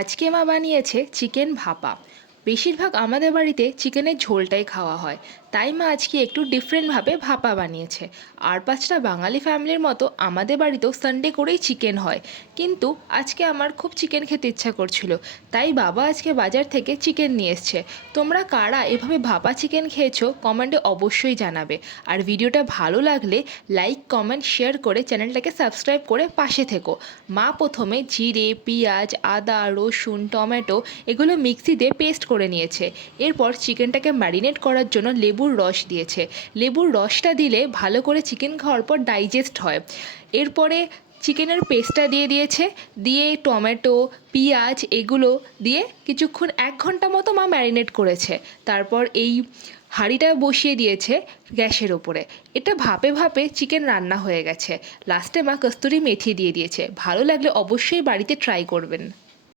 আজকে মা বানিয়েছে চিকেন ভাপা। বেশিরভাগ আমাদের বাড়িতে চিকেনের ঝোলটাই খাওয়া হয়, তাই মা আজকে একটু ডিফারেন্টভাবে ভাপা বানিয়েছে। আর পাঁচটা বাঙালি ফ্যামিলির মতো আমাদের বাড়িতেও সানডে করেই চিকেন হয়, কিন্তু আজকে আমার খুব চিকেন খেতে ইচ্ছা করছিল, তাই বাবা আজকে বাজার থেকে চিকেন নিয়ে এসছে। তোমরা কারা এভাবে ভাপা চিকেন খেয়েছো কমেন্টে অবশ্যই জানাবে। আর ভিডিওটা ভালো লাগলে লাইক কমেন্ট শেয়ার করে চ্যানেলটাকে সাবস্ক্রাইব করে পাশে থেকো। মা প্রথমে জিরে, পেঁয়াজ, আদা, রসুন, টমেটো এগুলো মিক্সিতে পেস্ট করে নিয়েছে। এরপর চিকেনটাকে ম্যারিনেট করার জন্য লেবুর রস দিয়েছে। লেবুর রসটা দিলে ভালো করে চিকেন খাওয়ার পর ডাইজেস্ট হয়। এরপরে চিকেনের পেস্টটা দিয়ে দিয়েছে, দিয়ে টমেটো, পেঁয়াজ এগুলো দিয়ে কিছুক্ষণ 1 ঘন্টা মতো মা ম্যারিনেট করেছে। তারপর এই হাঁড়িটা বসিয়ে দিয়েছে গ্যাসের ওপরে। এটা ভাপে ভাপে চিকেন রান্না হয়ে গেছে। লাস্টে মা কস্তুরি মেথি দিয়ে দিয়েছে। ভালো লাগলে অবশ্যই বাড়িতে ট্রাই করবেন।